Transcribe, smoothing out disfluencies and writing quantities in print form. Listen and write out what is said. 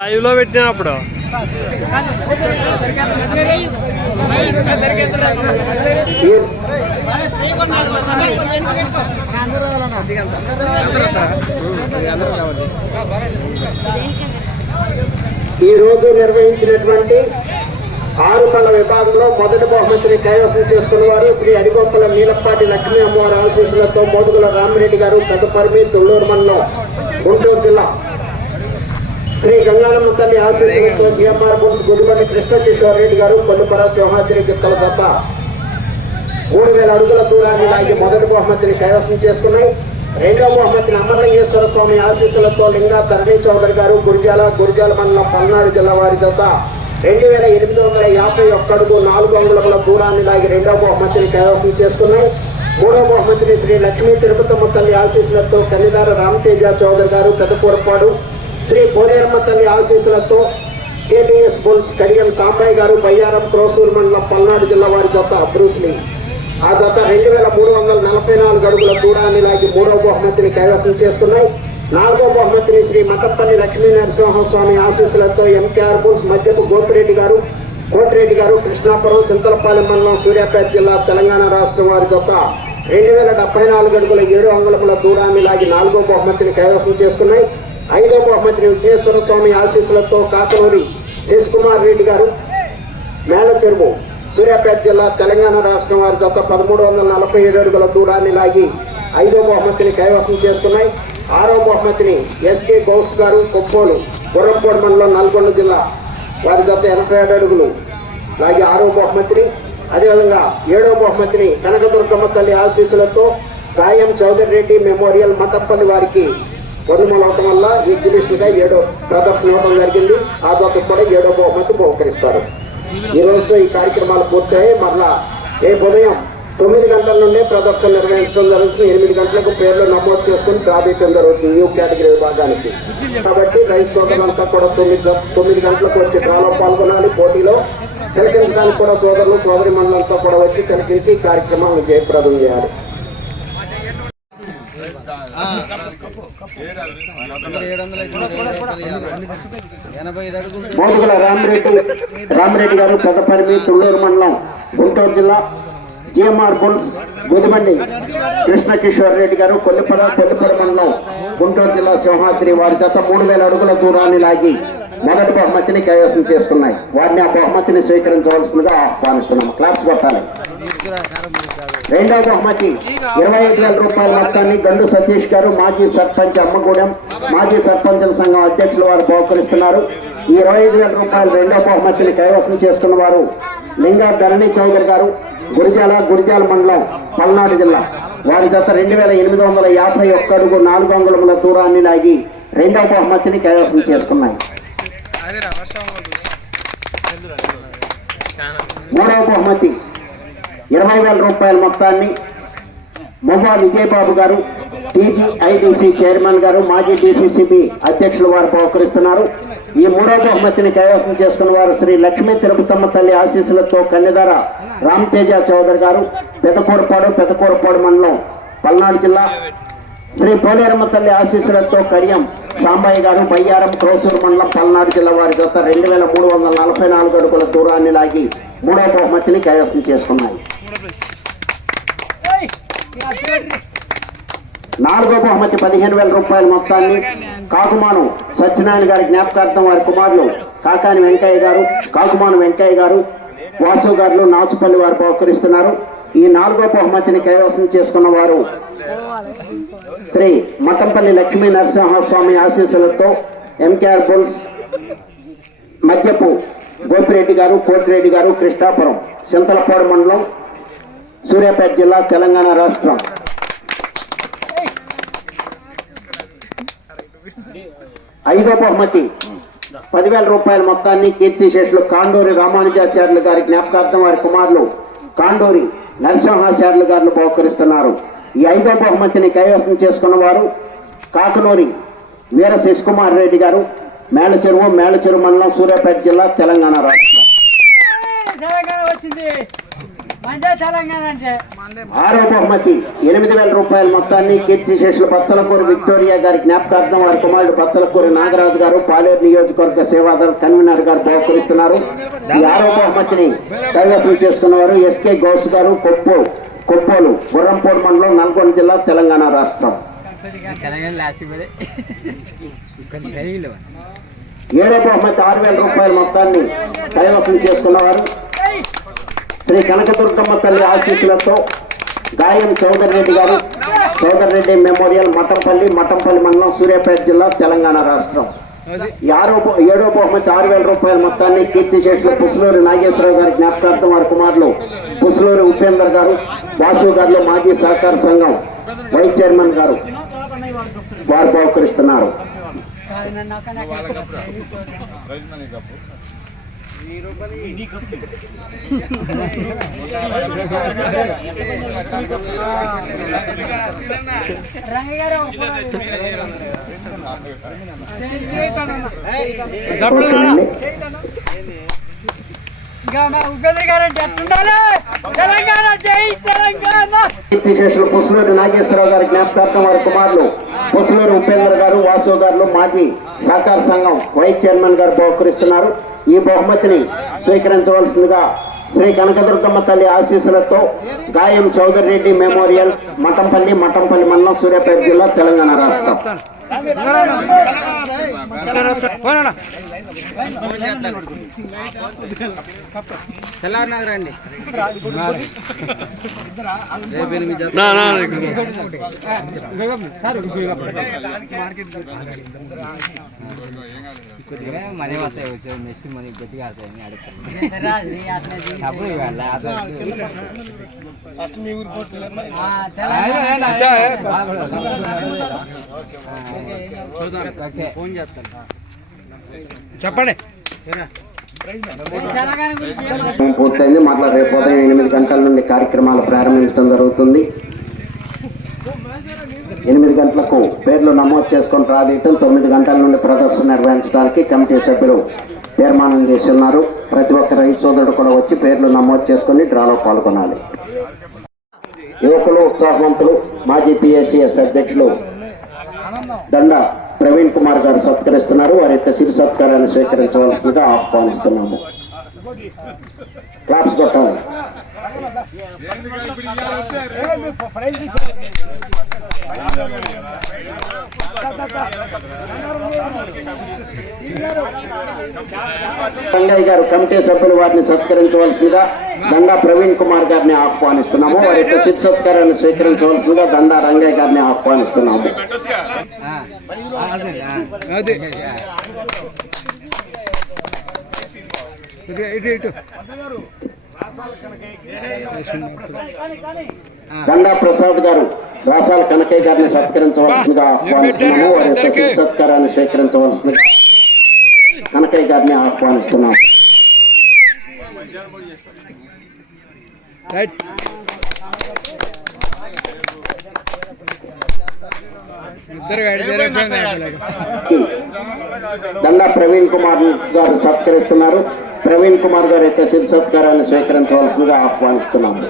లైవ్లో పెట్టినప్పుడు ఈ రోజు నిర్వహించినటువంటి 6 కళ్ళ విభాగంలో మొదటి బహుమతిని కైవసం చేసుకున్న వారు శ్రీ అడిగొప్పల నీలపాటి లక్ష్మీ అమ్మవారి ఆశీస్సులతో మోదుగుల రామిరెడ్డి గారు పెద్దపరిమి తుళ్ళూరు మండలం గుంటూరు జిల్లా శ్రీ గంగానమ్మ తల్లి ఆశీస్సులతో జిఎంఆర్ బుల్స్ గుడిమల్లి కృష్ణకిషోర్ రెడ్డి గారు కొల్లుపర సింహాద్రి గిత్తల దత్త 3000 అడుగుల దూరాన్ని లాగి మొదటి బహుమతిని కైవసం చేసుకున్నాయి. రెండవ బహుమతిని అమరలింగేశ్వర స్వామి ఆశీస్సులతో లింగా ధరణి చౌదరి గారు గురిజాల మండలం పల్నాడు జిల్లా వారి దత్త 2851 అడుగు 4 అంగుళముల దూరాన్ని లాగి రెండవ బహుమతిని కైవసం చేసుకున్నాయి. మూడవ బహుమతిని శ్రీ లక్ష్మీ తిరుపతమ్మ తల్లి ఆశీస్సులతో కన్నిదార రామతేజ చౌదరి గారు పెద్దకూరపాడు, శ్రీ పోలేరమ్మ తల్లి ఆశీస్సులతో కేబిఎస్ బుల్స్ కడియం సాంబయ్య గారు బయ్యారం క్రోసూరు మండలం పల్నాడు జిల్లా వారి దత్త బ్రూస్లీ ఆ దత్త 2344 అడుగుల దూరాన్ని లాగి మూడవ బహుమతిని కైవసం చేసుకున్నాయి. నాలుగో బహుమతిని శ్రీ మఠపల్లి లక్ష్మీ నరసింహస్వామి ఆశీస్సులతో ఎంకేఆర్ బుల్స్ మధ్యపు కోటిరెడ్డి గారు కృష్ణాపురం సింతలపాలెం మండలం సూర్యాపేట జిల్లా తెలంగాణ రాష్ట్రం వారి దత్త 2074 అడుగుల 7 అంగుళముల దూరాన్ని లాగి నాలుగో బహుమతిని కైవసం చేసుకున్నాయి. ఐదో బహుమతిని విఘ్నేశ్వర స్వామి ఆశీస్సులతో కాకనూరి శశికుమార్ రెడ్డి గారు మేళచెరువు సూర్యాపేట జిల్లా తెలంగాణ రాష్ట్రం వారి దత్త 1347 అడుగుల దూరాన్ని లాగి ఐదో బహుమతిని కైవసం చేసుకున్నాయి. ఆరో బహుమతిని ఎస్కే గౌస్ గారు కొప్పోలు గుర్రంపోడు మండలం నల్గొండ జిల్లా వారి దత్త 87 అడుగులు లాగి ఆరో బహుమతిని, అదేవిధంగా ఏడో బహుమతిని కనకదుర్గమ్మ తల్లి ఆశీస్సులతో సాయం చౌదరి రెడ్డి మెమోరియల్ మఠపల్లి వారికి పొందుమలవటం వల్ల ఎగ్జిబిషన్ గా 7వ ప్రదర్శన ఇవ్వడం జరిగింది. ఆ దత్త కూడా 7వ బహుమతి బహుకరిస్తారు. ఈ రోజుతో ఈ కార్యక్రమాలు పూర్తయ్యాయి. మరలా రేపు ఉదయం 9 గంటల నుండే ప్రదర్శన నిర్వహించడం జరుగుతుంది. 8 గంటలకు పేర్లు నమోదు చేసుకుని ప్రాబిత్యం జరుగుతుంది న్యూ కేటగిరీ విభాగానికి. కాబట్టి రైతు సోదరులంతా కూడా 9 గంటలకు వచ్చి డ్రాలో పాల్గొనాలి. పోటీలో తిలకించడానికి కూడా సోదరులు సోదరి మండలంతో కూడా వచ్చి తిలకించి కార్యక్రమాలను జయప్రదం చేయాలి. మోదుగుల రామిరెడ్డి గారు పెద్దపరిమి తుళ్ళూరు మండలం గుంటూరు జిల్లా జిఎంఆర్ బుల్స్ గుదిమండి కృష్ణకిషోర్ రెడ్డి గారు కొల్లిపర పెద్దపల్లి మండలం గుంటూరు జిల్లా సింహాద్రి వారి జత 3000 అడుగుల దూరాన్ని లాగి మొదటి బహుమతిని కైవసం చేసుకున్నాయి. వారిని ఆ బహుమతిని స్వీకరించవలసిందిగా ఆహ్వానిస్తున్నాము. క్లాప్స్ కొట్టాలి. రెండవ బహుమతి 25,000 రూపాయల మొత్తాన్ని గండు సతీష్ గారు మాజీ సర్పంచ్ అమ్మగూడెం మాజీ సర్పంచుల సంఘం అధ్యక్షుల వారు బహుకరిస్తున్నారు. ఈ 25,000 రూపాయలు రెండవ బహుమతిని కైవసం చేసుకున్న వారు లింగా ధరణి చౌదరి గారు గురిజాల మండలం పల్నాడు జిల్లా వారి జత 2851 అడుగు 4 అంగుళముల దూరాన్ని లాగి రెండవ బహుమతిని కైవసం చేసుకున్నాయి. మూడవ బహుమతి 20,000 రూపాయల మొత్తాన్ని మొబా విజయబాబు గారు టీజీఐడిసి చైర్మన్ గారు మాజీ డిసిసిబి అధ్యక్షుల వారు బహుకరిస్తున్నారు. ఈ మూడవ బహుమతిని కైవసం చేసుకున్న వారు శ్రీ లక్ష్మీ తిరుపతమ్మ తల్లి ఆశీస్సులతో కన్నిదార రామతేజ చౌదరి గారు పెద్దకూరపాడు మండలం పల్నాడు జిల్లా, శ్రీ పోలేరమ్మ తల్లి ఆశీస్సులతో కడియం సాంబయ్య గారు బయ్యారం క్రోసూరు మండలం పల్నాడు జిల్లా వారి జత 2344 అడుగుల దూరాన్ని లాగి మూడవ బహుమతిని కైవసం చేసుకున్నాయి. నాలుగో బహుమతి 15,000 రూపాయల మొత్తాన్ని కాకుమాను సత్యనారాయణ గారి జ్ఞాపకార్థం వారి కుమారులు కాకాని వెంకయ్య గారు వాసు గారు నాచుపల్లి వారు బహుకరిస్తున్నారు. ఈ నాలుగో బహుమతిని కైవసం చేసుకున్న వారు శ్రీ మఠంపల్లి లక్ష్మీ నరసింహస్వామి ఆశీస్సులతో ఎంకేఆర్ బుల్స్ మధ్యపు గోపిరెడ్డి గారు కోటిరెడ్డి గారు కృష్ణాపురం సింతలపాడు మండలం సూర్యాపేట జిల్లా తెలంగాణ రాష్ట్రం. ఐదో బహుమతి 10,000 రూపాయల మొత్తాన్ని కీర్తిశేషులు కాండూరి రామానుజాచార్యులు గారి జ్ఞాపకార్థం వారి కుమారులు కాండూరి నరసింహాచార్యులు గారు బహుకరిస్తున్నారు. ఈ ఐదో బహుమతిని కైవసం చేసుకున్న వారు కాకనూరి వీర శశికుమార్ రెడ్డి గారు మేళచెరువు మండలం సూర్యాపేట జిల్లా తెలంగాణ రాష్ట్రం. ఆరో బహుమతి 8,000 రూపాయల మొత్తాన్ని కీర్తిశేషులు పచ్చలకూరు విక్టోరియా గారి జ్ఞాపకార్థం వారి కుమారుడు పచ్చలకూరు నాగరాజు గారు పాలేరు నియోజకవర్గ సేవాదళ కన్వీనర్ గారు బహుకరిస్తున్నారు. ఈ ఆరో బహుమతిని కైవసం చేసుకున్నవారు ఎస్కే గౌస్ గారు, కొప్పోలు, గుర్రంపూడి మండలం, నల్గొండ జిల్లా, తెలంగాణ రాష్ట్రం. ఏడో బహుమతి 6,000 రూపాయల మొత్తాన్ని కైవసం చేసుకున్నవారు శ్రీ కనకదుర్గమ్మ తల్లి ఆశీస్సులతో గాయం చౌదరి రెడ్డి గారు, చౌదరి రెడ్డి మెమోరియల్, మఠంపల్లి మండలం, సూర్యాపేట జిల్లా, తెలంగాణ రాష్ట్రం. ఏడో బహుమతి 6,000 రూపాయల మొత్తాన్ని కీర్తిశేషులు పుసులూరి నాగేశ్వరరావు గారి జ్ఞాపకార్థం వారి కుమారులు పుసులూరి ఉపేందర్ గారు, వాసు గారు, మాజీ సహకార సంఘం వైస్ చైర్మన్ గారు వారు బహుకరిస్తున్నారు. కీర్తిశేషులు పుసులూరి నాగేశ్వరరావు గారి జ్ఞాపకార్థం వారి కుమారులు పుసులూరి ఉపేంద్ర గారు, వాసు గారు, మాజీ సహకార సంఘం వైస్ చైర్మన్ గారు బహుకరిస్తున్నారు. ఈ బహుమతిని స్వీకరించవలసిందిగా శ్రీ కనకదుర్గమ్మ తల్లి ఆశీస్సులతో గాయం చౌదరి రెడ్డి మెమోరియల్, మఠంపల్లి మండలం, సూర్యాపేట జిల్లా, తెలంగాణ రాష్ట్రం. తెల్లవారినాగరండి మనీ వస్తాయి, వచ్చే నెక్స్ట్ మనీ గట్టిగా అవుతాయని ఫోన్ చేస్తాను. చెప్పండి. పూర్తయింది. మళ్ళీ రేపు ఉదయం 8 గంటల నుండి కార్యక్రమాలు ప్రారంభించడం జరుగుతుంది. 8 గంటలకు పేర్లు నమోదు చేసుకొని రాదీయటం, 9 గంటల నుండి ప్రదర్శన నిర్వహించడానికి కమిటీ సభ్యులు తీర్మానం చేస్తున్నారు. ప్రతి ఒక్క రైతు సోదరుడు కూడా వచ్చి పేర్లు నమోదు చేసుకుని డ్రాలో పాల్గొనాలి. యువకులు, ఉత్సాహవంతులు మాజీ పిఎస్సిఎస్ అధ్యక్షులు దండ ప్రవీణ్ కుమార్ గారు సత్కరిస్తున్నారు. వారి యొక్క సిరి సత్కారాన్ని స్వీకరించవలసిందిగా ఆహ్వానిస్తున్నాము. క్లాప్స్ కొట్టాలి. రంగయ్య గారు కమిటీ సభ్యులు వారిని సత్కరించవలసిందిగా దండా ప్రవీణ్ కుమార్ గారిని ఆహ్వానిస్తున్నాము. వారి యొక్క సిరి సత్కారాన్ని స్వీకరించవలసిందిగా దండా రంగయ్య గారిని ఆహ్వానిస్తున్నాము. దండా ప్రసాద్ గారు రాసాల కనకయ్య గారిని సత్కరించవలసిందిగా ఆహ్వానిస్తున్నాము. వారి యొక్క సిరి సత్కారాన్ని స్వీకరించవలసిందిగా కనకయ్య గారిని ఆహ్వానిస్తున్నాము. దండా ప్రవీణ్ కుమార్ గారు సత్కరిస్తున్నారు. ప్రవీణ్ కుమార్ గారి యొక్క సిరి సత్కారాన్ని స్వీకరించవలసిందిగా ఆహ్వానిస్తున్నాము.